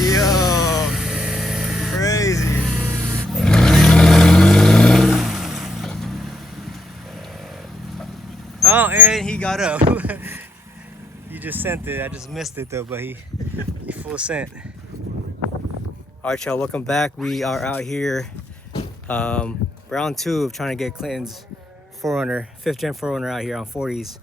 Yo, crazy. Oh, and he got up. He just sent it. I just missed it though, but he full sent. All right, y'all, welcome back. We are out here, round 2 of trying to get Clinton's 4runner, 5th gen 4runner out here on 40's.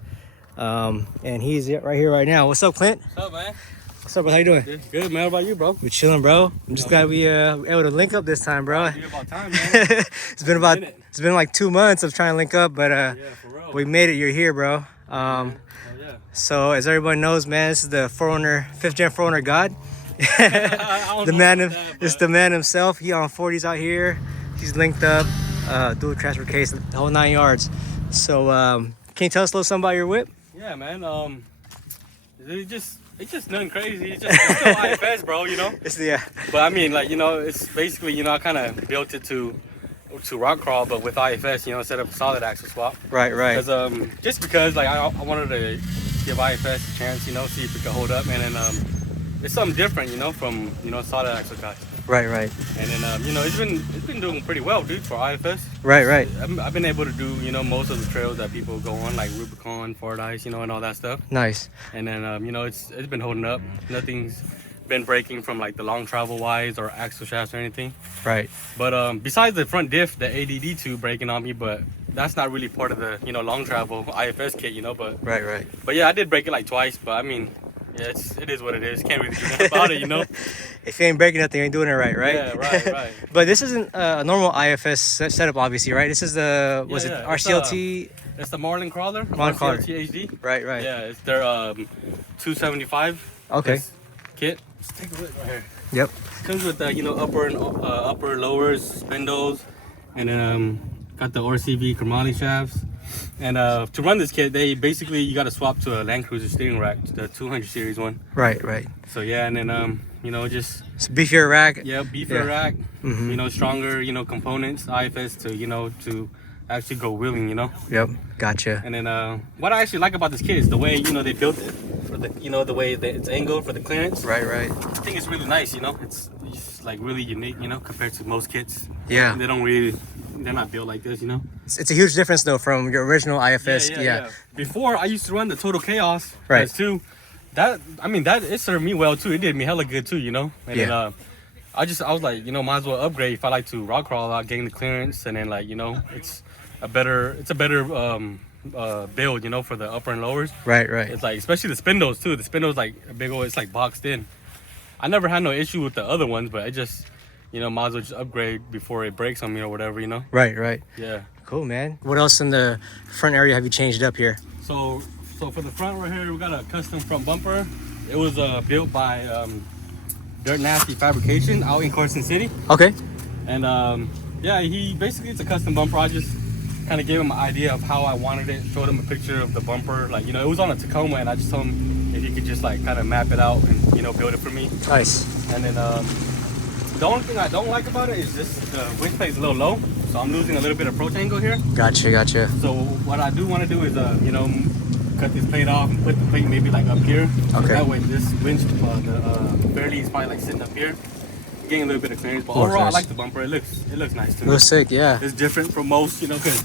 And he's right here right now. What's up, Clint? What's up, man? What's up, bro? How you doing? Good, man. How about you, bro? We're chilling, bro. I'm just glad we were able to link up this time, bro. You're about time, man. It's been like 2 months of trying to link up, but yeah, for real. we made it. You're here, bro. Yeah. So as everybody knows, man, this is the 4runner, 5th gen 4runner god. It's the man himself. He on 40's out here. He's linked up, dual transfer case, the whole 9 yards. So can you tell us a little something about your whip? Yeah, man. It's just nothing crazy. It's still IFS, bro. You know. But I mean, like, you know, it's basically, you know, I kind of built it to rock crawl, but with IFS, you know, instead of a solid axle swap. Right. Because just because like I wanted to give IFS a chance, you know, see if it could hold up, and then it's something different, you know, from, you know, solid axle guys. Right. And then you know, it's been doing pretty well, dude, for IFS. Right. I've been able to do, you know, most of the trails that people go on, like Rubicon, 40's, you know, and all that stuff. Nice. And then you know, it's been holding up. Nothing's been breaking from like the long travel wise or axle shafts or anything. Right. But besides the front diff, the ADD2 breaking on me, but that's not really part of the, you know, long travel IFS kit, you know. But Right. But yeah, I did break it like twice. But I mean, yeah, it is what it is. Can't really do nothing about it, you know. If you ain't breaking nothing, you ain't doing it right? Yeah, right. But this isn't a normal IFS setup, obviously, right? This is the RCLT? It's the Marlin crawler. Marlin crawler. RCLT HD. Right. Yeah, it's their 275. Okay. Kit. Let's take a look right here. Yep. Comes with the, you know, upper lowers, spindles, and then got the RCV chromoly shafts. And to run this kit, they basically, you got to swap to a Land Cruiser steering rack, the 200 series one. Right. So yeah, and then you know, just it's a beefier rack. Yeah, beefier rack. You know, stronger, you know, components, IFS to, you know, to actually go wheeling, you know. Yep, gotcha. And then what I actually like about this kit is the way, you know, they built it, for the, you know, the way that it's angled for the clearance. Right. I think it's really nice, you know. It's like really unique, you know, compared to most kits. Yeah. They're not built like this, you know. It's a huge difference though from your original IFS. Yeah. Before I used to run the Total Chaos. Right. Too. That it served me well too. It did me hella good too, you know. And then I was like, you know, might as well upgrade if I like to rock crawl out, getting the clearance, and then like, you know, it's a better build, you know, for the upper and lowers. Right. It's like, especially the spindles too. The spindles like a big old, it's like boxed in. I never had no issue with the other ones, but it just, you know, might as well just upgrade before it breaks on me or whatever, you know. Right. Yeah. Cool, man. What else in the front area have you changed up here? So for the front right here, we got a custom front bumper. It was built by Dirt Nasty Fabrication out in Carson City. Okay. And yeah, it's a custom bumper. I just kind of gave him an idea of how I wanted it, showed him a picture of the bumper. Like, you know, it was on a Tacoma, and I just told him if he could just like kind of map it out and, you know, build it for me. Nice. And then the only thing I don't like about it is just the winch plate is a little low, so I'm losing a little bit of approach angle here. Gotcha. So what I do want to do is, you know, cut this plate off and put the plate maybe like up here. Okay. That way this winch, the fairlead is probably like sitting up here. gain a little bit of clearance. But More overall, clearance. I like the bumper. It looks nice to It me. was sick, yeah. It's different from most, you know, because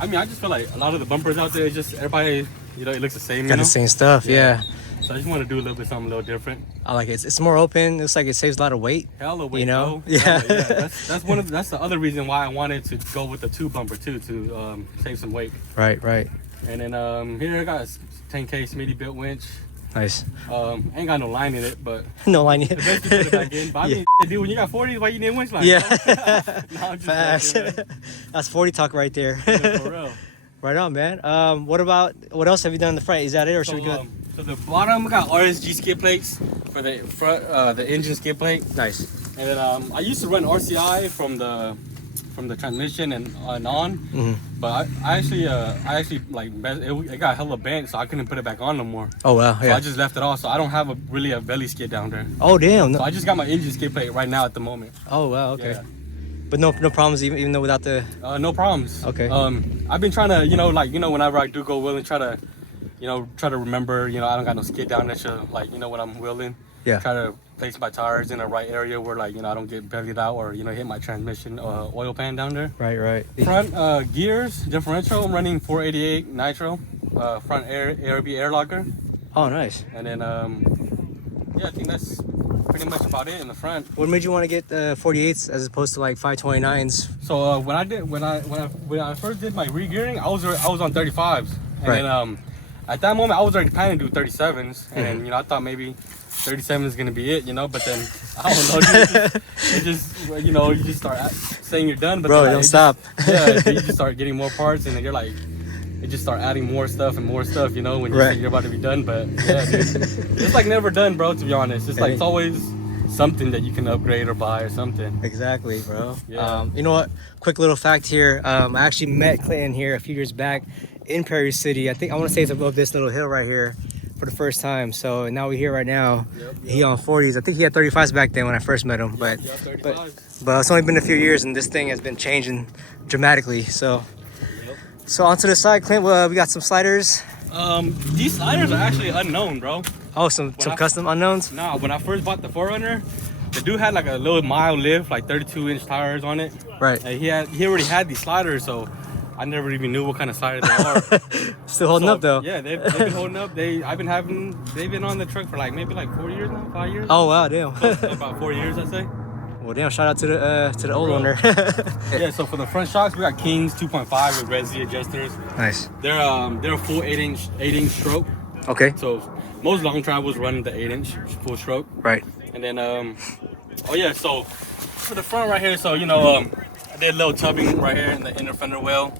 I mean, I just feel like a lot of the bumpers out there, it's just everybody, you know, it looks the same. Got you know? the same stuff, yeah. So I just want to do a little bit something a little different. I like it. It's more open. Looks like it saves a lot of weight. Hella weight, You know? bro. Yeah. Hella, yeah. That's the other reason why I wanted to go with the 2 bumper too, to save some weight. Right, right. And then here I got a 10K Smitty built winch. Nice. Ain't got no line in it, but No line yet. eventually put it back in. But I mean, dude, when you got 40s, why you need a winch line? Yeah. No, I'm just Facts. joking, man. That's 40 talk right there. Yeah, for real. Right on, man. What else have you done in the front? Is that it, or should we go? So the bottom, I got RSG skid plates for the front, the engine skid plate. Nice. And then I used to run RCI from the transmission and on, Mm-hmm. but I actually like it got hella bent, so I couldn't put it back on no more. Oh wow, So yeah. I just left it off, so I don't have really a belly skid down there. Oh damn. So No. I just got my engine skid plate right now at the moment. Oh wow, okay. Yeah. But no problems even though without the. No problems. Okay. I've been trying to, whenever I do go wheeling, try to remember, I don't got no skid down there, so like, when I'm wheeling, Yeah. try to place my tires in the right area where like, I don't get bellied out or, hit my transmission oil pan down there. Right. Front gears, differential, I'm running 488 Nitro, front air locker. Oh nice. And then, I think that's pretty much about it in the front. What made you want to get 48s as opposed to like 529s? So when I first did my re-gearing, I was on 35s, and Right. then at that moment I was already planning to do 37s, and then I thought maybe 37 is gonna be it, but then I don't know, dude, it just you just start saying you're done, but Bro, then, don't stop. Yeah, then you just start getting more parts, and then you're like. You just start adding more stuff, when you Right. think you're about to be done. But yeah, dude, it's like never done, bro. To be honest, it's like it's always something that you can upgrade or buy or something. Exactly, bro. Yeah. You know what? Quick little fact here. I actually met Clinton here a few years back in Perry City. I want to say it's above this little hill right here for the first time. So now we're here right now. Yep. He on 40s. I think he had 35s back then when I first met him. But Yeah, but 35s. but it's only been a few years and this thing has been changing dramatically. So onto the side, Clint. We got some sliders. These sliders are actually unknown, bro. Oh, some custom unknowns. Nah, when I first bought the 4runner, the dude had like a little mild lift, like 32-inch tires on it. Right. And he already had these sliders, so I never even knew what kind of sliders they are. Still holding up though. Yeah, they've been holding up. They've been on the truck for like maybe like 4 years now, 5 years. Oh wow, damn. About 4 years, I'd say. Well, damn! Shout out to the old owner. Yeah, so for the front shocks, we got Kings 2.5 with Red Z adjusters. Nice. They're a full 8-inch stroke. Okay. So most long travels run the 8-inch full stroke. Right. And then so for the front right here, so I did a little tubbing right here in the inner fender well,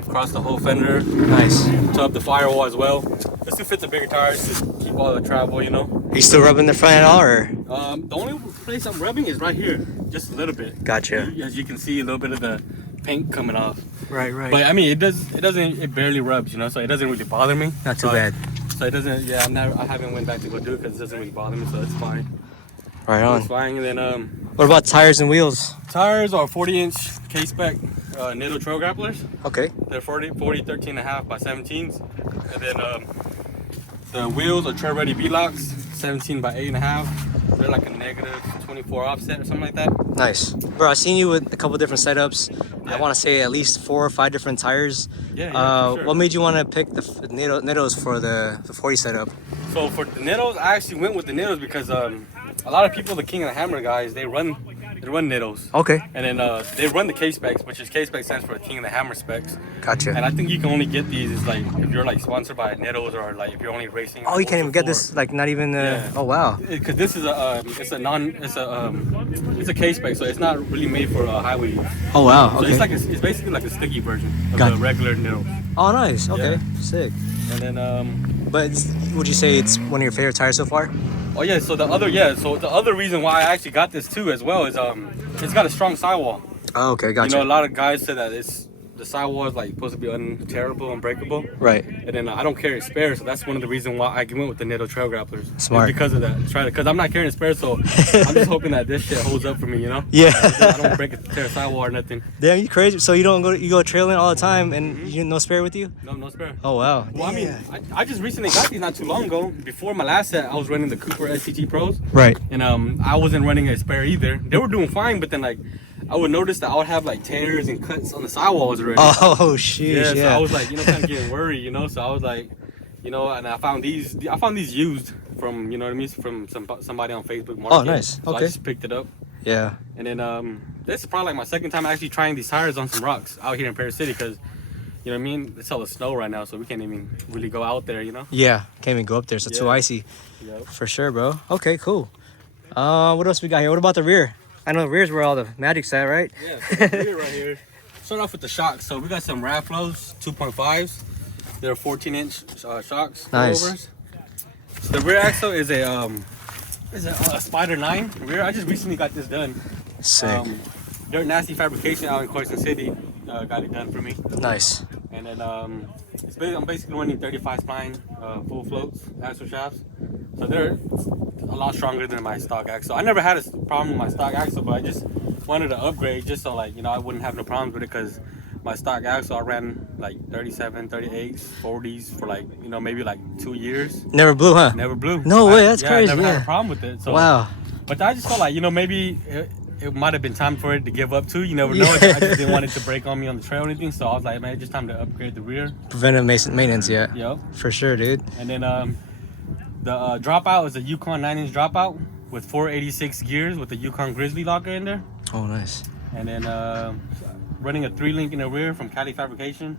across the whole fender. Nice. Tub the firewall as well. Just to fit the bigger tires to keep all the travel, Are you still rubbing the front at all, or? The only place I'm rubbing is right here, just a little bit. Gotcha. As you can see, a little bit of the paint coming off. Right. But I mean, it barely rubs, so it doesn't really bother me. Not too bad. So it doesn't, yeah, I haven't went back to go do it because it doesn't really bother me, so it's fine. Right on. It's fine. And then What about tires and wheels? tires are 40-inch K-spec Nitto trail grapplers. Okay. They're 40 13.5 by 17s. And then the wheels are trail ready Beadlocks, 17 by 8.5. They're like a negative 24 offset or something like that. Nice. Bro, I've seen you with a couple different setups. Yeah. I want to say at least 4 or 5 different tires. Yeah, for sure. What made you want to pick the Nittos for the 40 setup? So for the Nittos, I actually went with the Nittos because a lot of people, the King of the Hammer guys, they run Nittos. Okay. And then they run the K-specs, which is K-spec stands for King of the Hammer specs. Gotcha. And I think you can only get these is like if you're like sponsored by Nittos or like if you're only racing. Oh, you can't even get this, like not even. Yeah. Oh wow. Because this is it's a K-spec, so it's not really made for highway use. Oh wow. So Okay. it's basically like a sticky version of Gotcha. the regular Nitto. Oh nice. Okay. Yeah. Sick. And then But would you say it's one of your favorite tires so far? oh yeah, so the other reason why I actually got this too as well is it's got a strong sidewall. Oh, okay. Gotcha. A lot of guys said that it's the sidewall is like supposed to be unterrable, unbreakable. Right. And then I don't carry spares, so that's one of the reasons why I went with the Nitto trail grapplers. Smart. It's because of that. Because I'm not carrying spares, so I'm just hoping that this shit holds up for me, you know? Yeah. I don't break a tear a sidewall or nothing. Damn, you crazy. So you go trailing all the time and you no spare with you? No spare. Oh wow. Well, I mean, I just recently got these not too long ago. Before my last set, I was running the Cooper SCG Pros. Right. And I wasn't running a spare either. They were doing fine, but then like I would notice that I would have like tears and cuts on the sidewalls already. Oh shit. Yeah. So I was like, kind of getting worried, So I was like, and I found these used from, what I mean, from somebody on Facebook Market. Oh, nice. So Okay. I just picked it up. Yeah. And then this is probably like my second time actually trying these tires on some rocks out here in Paris City, because you know what I mean? It's all the snow right now, so we can't even really go out there, Yeah, can't even go up there. It's too icy. Yep. For sure, bro. Okay, cool. What else we got here? What about the rear? I know the rear's where all the magic's at, right? Yeah, so the rear right here. Start off with the shocks. So we got some Radflos 2.5s. They're 14-inch shocks. Nice. Rollovers. So the rear axle is a Spider 9 rear. I just recently got this done. Sick. Dirt Nasty Fabrication out in Carson City got it done for me. Nice. And then I'm basically running 35 spline full floats axle shafts. So they're a lot stronger than my stock axle. I never had a problem with my stock axle, but I just wanted to upgrade just so I wouldn't have no problems with it, because my stock axle I ran like 37, 38s, 40's for maybe 2 years. Never blew, huh? Never blew. No way, that's crazy. I never had a problem with it. So, wow. But I just felt like, maybe it might have been time for it to give up too. You never know. I just didn't want it to break on me on the trail or anything. So I was like, man, it's just time to upgrade the rear. Preventive maintenance, yeah. Yep. For sure, dude. And then the dropout is a Yukon 9-inch dropout with 486 gears with the Yukon Grizzly locker in there. Oh, nice. And then running a 3-link in the rear from Cali Fabrication.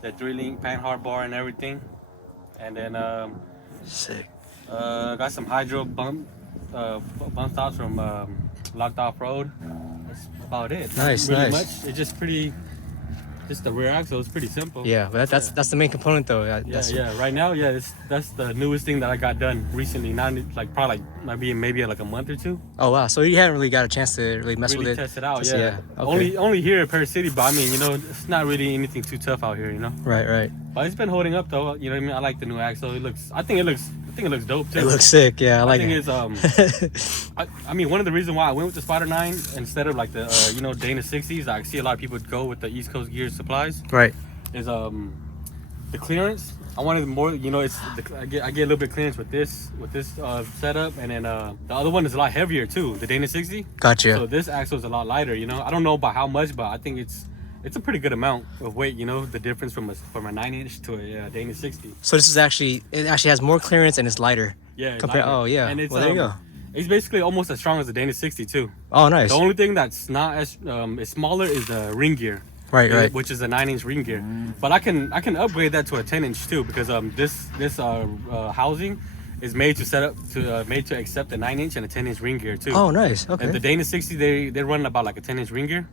The 3-link pan hard bar and everything. And then sick. Got some hydro bump stops from Locked Off Road. That's about it. Nice, really nice. Much. It's just the rear axle. It's pretty simple. Yeah, but that's the main component though. Yeah. Right now, that's the newest thing that I got done recently. Not probably maybe like a month or two. Oh wow, so you haven't really got a chance to really mess with it. Test it out. Yeah. Okay. Only here in Paris City, but I mean, it's not really anything too tough out here, Right. But it's been holding up though. You know what I mean? I like the new axle. I think it looks dope too. It looks sick. Yeah, I like think it. It's I mean, one of the reasons why I went with the Spider 9 instead of like the Dana 60s, I see a lot of people go with the East Coast Gear Supplies. Right. Is the clearance. I wanted more. I get a little bit clearance with this setup, and then the other one is a lot heavier too. The Dana 60. Gotcha. So this axle is a lot lighter. I don't know about how much, but I think it's a pretty good amount of weight. The difference from a 9-inch to a Dana 60. So this is actually has more clearance and it's lighter. Yeah. Compared. Lighter. Oh yeah. And it's, well, there you go. It's basically almost as strong as the Dana 60 too. Oh nice. The only thing that's not as is smaller is the ring gear. Right. Which is a 9-inch ring gear. But I can upgrade that to a 10-inch too, because this housing is made to accept a 9-inch and a 10-inch ring gear too. Oh nice. Okay. And the Dana 60 they run about like a 10-inch ring gear.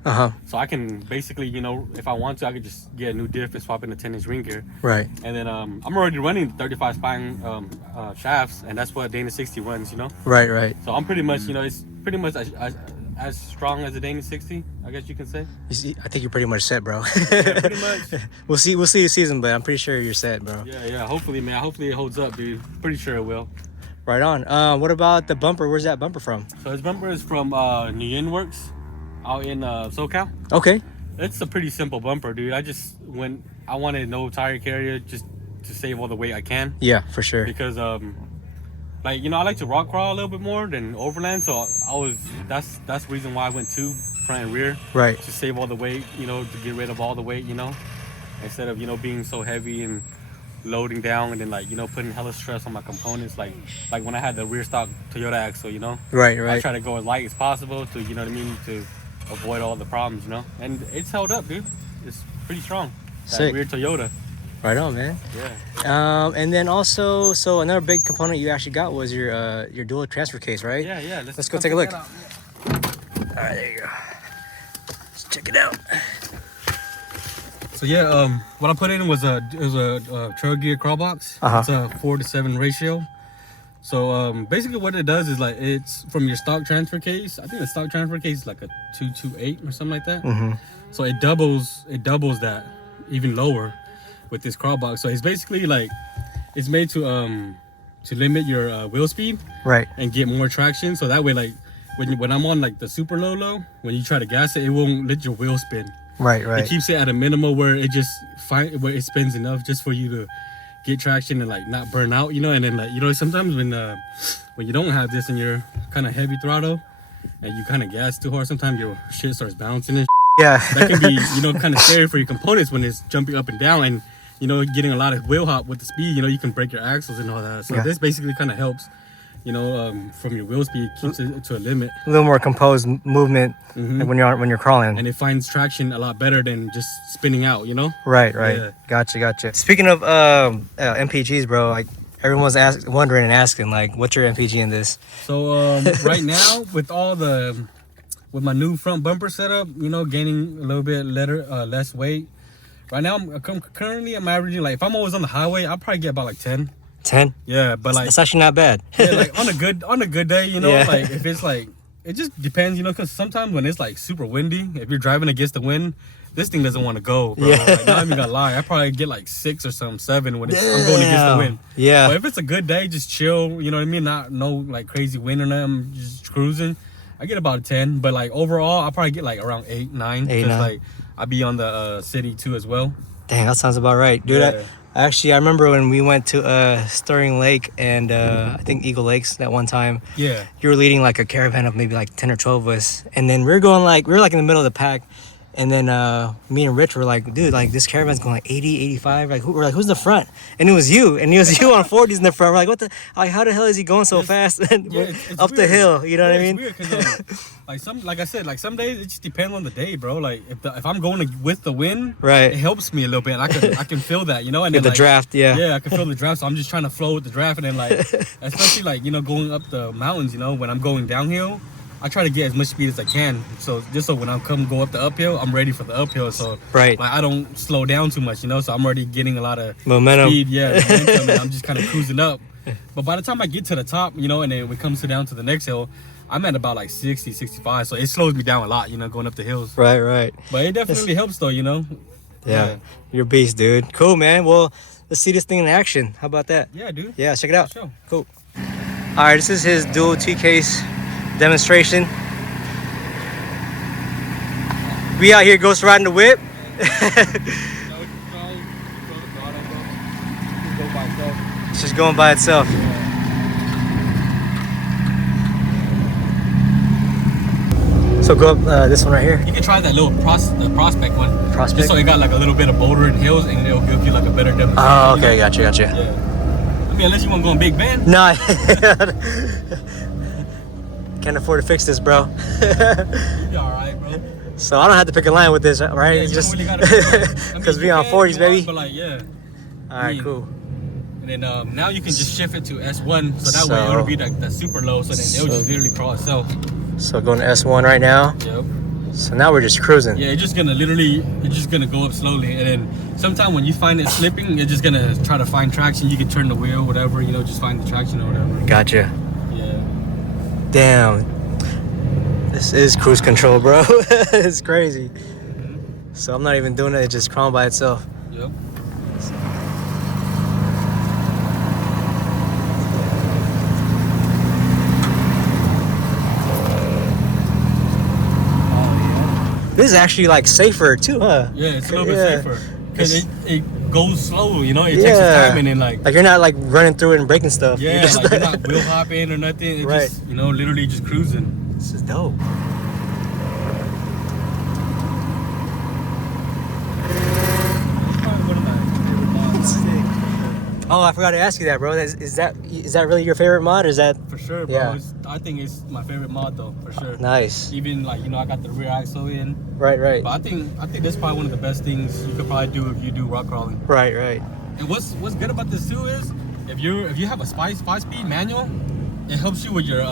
So I can basically if I want to, I could just get a new diff and swap in a 10-inch ring gear. Right. And then I'm already running 35 spine shafts, and that's what Dana 60 runs. Right. So I'm pretty much it's pretty much as strong as a Dana 60, I guess you can say. I think you're pretty much set, bro. Yeah, pretty much. We'll see the season, but I'm pretty sure you're set, bro. Yeah. Hopefully, man. Hopefully it holds up, dude. Pretty sure it will. Right on. What about the bumper? Where's that bumper from? So this bumper is from Nguyen Works out in SoCal. Okay. It's a pretty simple bumper, dude. I wanted no tire carrier just to save all the weight I can. Yeah, for sure. Because I like to rock crawl a little bit more than overland, so that's the reason why I went to front and rear. Right. To save all the weight, to get rid of all the weight, instead of being so heavy and loading down and then putting hella stress on my components, like when I had the rear stock Toyota axle, Right. I try to go as light as possible to to avoid all the problems, and it's held up, dude. It's pretty strong. Sick. That rear Toyota. Right on, man. Yeah. And then also, so another big component you actually got was your dual transfer case, right? Yeah. Let's go take a look. All right, there you go. Let's check it out. So what I put in was a trail gear crawl box. Uh-huh. It's a 4:7 ratio. So basically what it does is like it's from your stock transfer case. I think the stock transfer case is like a 228 or something like that. Mm-hmm. So it doubles that even lower with this crawl box. So it's basically like it's made to limit your wheel speed, Right. and get more traction. So that way, like when I'm on like the super low, when you try to gas it, it won't let your wheel spin. Right. It Right. keeps it at a minimum where it just where it spins enough just for you to get traction and like not burn out, you know. And then like, you know, sometimes when you don't have this and you're kind of heavy throttle and you kind of gas too hard, sometimes your shit starts bouncing and Yeah. that can be, you know, kind of scary for your components when it's jumping up and down and, you know, getting a lot of wheel hop with the speed. You know, you can break your axles and all that. So Yeah. this basically kind of helps, you know, from your wheel speed, keeps it to a limit. A little more composed movement like when you're crawling. And it finds traction a lot better than just spinning out, you know? Right. Yeah. Gotcha. Speaking of MPGs, bro, like everyone's wondering and asking, like, what's your MPG in this? So right now, with my new front bumper setup, you know, gaining a little bit less weight. Right now, I'm averaging, like, if I'm always on the highway, I'll probably get about like 10. 10? Yeah, but like That's actually not bad. yeah, like on a good day, you know, Yeah. like if it's like, it just depends, you know, because sometimes when it's like super windy, if you're driving against the wind, this thing doesn't want to go, bro. Yeah. Like, not even gonna lie, I probably get like 6 or something, 7 when I'm going against the wind. Yeah. But if it's a good day, just chill, you know what I mean? No like crazy wind or nothing, just cruising. I get about a 10, but like overall, I'll probably get like around 8, 9. 8, 9. Like I be on the city too as well. Dang, that sounds about right, dude. Yeah. I remember when we went to Stirring Lake and I think Eagle Lakes that one time. Yeah. You were leading like a caravan of maybe like 10 or 12 of us, and then we were like in the middle of the pack, and then me and Rich were like, dude, like this caravan's going like 80, 85. Like we're like, who's in the front? And it was you, and it was you on 40's in the front. We're like, what the? Like, how the hell is he going so fast it's up the weird. hill? You know what I Yeah, mean? it's weird 'cause, like I said, like some days it just depends on the day, bro. Like if I'm going with the wind, Right. it helps me a little bit. I can feel that, you know. And Get then the draft, yeah. Yeah, I can feel the draft. So I'm just trying to flow with the draft, and then like, especially like, you know, going up the mountains, you know, when I'm going downhill, I try to get as much speed as I can. So just so when I go up the uphill, I'm ready for the uphill. So Right. like I don't slow down too much, you know. So I'm already getting a lot of Momentum. speed, momentum, and I'm just kind of cruising up. But by the time I get to the top, you know, and then when it comes down to the next hill, I'm at about like 60, 65. So it slows me down a lot, you know, going up the hills. Right. But it definitely helps though, you know. Yeah. You're a beast, dude. Cool, man. Well, let's see this thing in action. How about that? Yeah, dude. Yeah, check it out. For sure. Cool. All right, this is his dual T-case demonstration. We out here ghost riding the whip. It's just going by itself. So go up this one right here. You can try that little the prospect one. Prospect? Just so it got like a little bit of boulder and hills, and it'll give you like a better demonstration. Oh, okay, you know? gotcha. Yeah. I mean, unless you want to go in Big Bend. No. Can't afford to fix this, bro. You'll be alright, bro. So I don't have to pick a line with this, right? Yeah, It's you just don't really gotta because I mean, we you on can 40s, if you baby. want, but like, yeah. All right, cool. And then now you can just shift it to S1, so that way it'll be that super low, so then it'll just literally crawl itself. So going to S1 right now. Yep. So now we're just cruising. Yeah, it's just gonna go up slowly, and then sometime when you find it slipping, you're just gonna try to find traction. You can turn the wheel, whatever, you know, just find the traction or whatever. Gotcha. Yeah. Damn. This is cruise control, bro. It's crazy. So I'm not even doing it, it's just crawling by itself. Yep. This is actually like safer too, huh? Yeah, it's a little bit safer because it goes slow, you know. It takes its Yeah. time, and then like you're not like running through it and breaking stuff. yeah, You're just like you're not wheel hopping or nothing. It's Right. just, you know, literally just cruising. This is dope. Oh, I forgot to ask you that, bro. Is that really your favorite mod, or is that For sure, bro. Yeah. I think it's my favorite mod though, for sure. nice? Even like, you know, I got the rear axle in, Right. but I think this is probably one of the best things you could probably do if you do rock crawling. Right. And what's good about this too is if you have a 5-speed manual, it helps you with your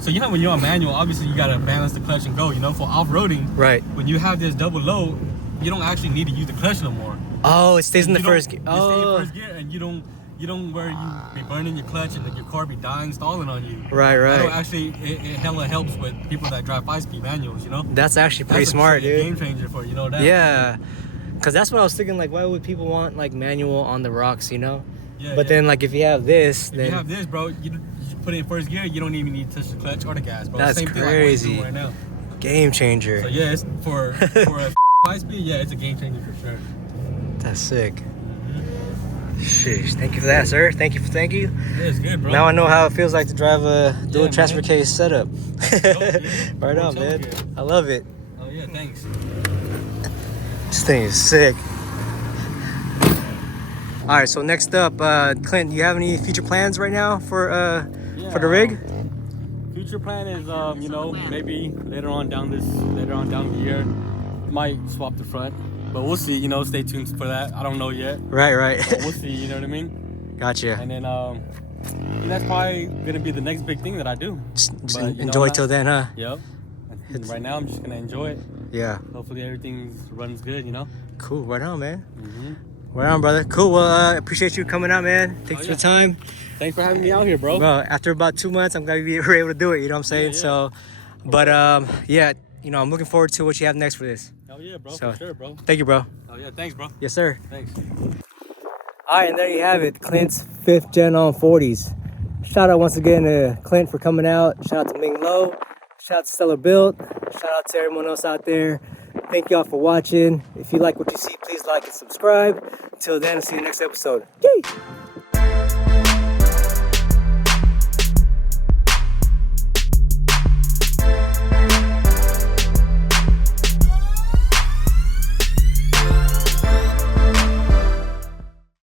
so you know when you're on manual, obviously you gotta balance the clutch and go. You know, for off-roading, Right. when you have this double load, you don't actually need to use the clutch no more. Oh, it stays in the You don't- first gear. You stay in Oh, first gear, and you you don't where you be burning your clutch and then your car be dying, stalling on you. Right, right. So actually, it hella helps with people that drive 5-speed manuals, you know? That's actually pretty That's smart, a dude. game changer for, you know that? Yeah. Because that's what I was thinking, like, why would people want, like, manual on the rocks, you know? Yeah, but then, like, if you have this, if then... you have this, bro, you put it in first gear, you don't even need to touch the clutch or the gas, bro. That's Same crazy. thing like what you're doing right now. Game changer. So, yeah, it's for a 5-speed, yeah, it's a game changer for sure. That's sick. Sheesh. Thank you for that, sir. Thank you. Yeah, it's good, bro. Now I know how it feels like to drive a dual transfer man. case setup. Right More on, man. gear. I love it. Oh, yeah, thanks. This thing is sick. All right, so next up, Clint, do you have any future plans right now for the rig? Future plan is, you know, maybe later on down the year, might swap the front, but we'll see. You know, stay tuned for that. I don't know yet. Right. But we'll see. You know what I mean? Gotcha. And then that's probably gonna be the next big thing that I do. Just But, you enjoy know, till then, huh? Yep. And right now, I'm just gonna enjoy it. Yeah. Hopefully, everything runs good. You know. Cool. Right on, man. Mm-hmm. Right on, brother. Cool. Well, appreciate you coming out, man. Thanks for your time. Thanks for having me out here, bro. Well, after about 2 months, I'm glad we were able to do it. You know what I'm saying? Yeah. So, but yeah, you know, I'm looking forward to what you have next for this. Oh yeah, bro. So, for sure, bro. Thank you, bro. Oh yeah, thanks, bro. Yes, sir. Thanks. All right, and there you have it, Clint's 5th gen on 40s. Shout out once again to Clint for coming out. Shout out to Ming Lo. Shout out to Stellar Built. Shout out to everyone else out there. Thank y'all for watching. If you like what you see, please like and subscribe. Until then, I'll see you next episode. Yay!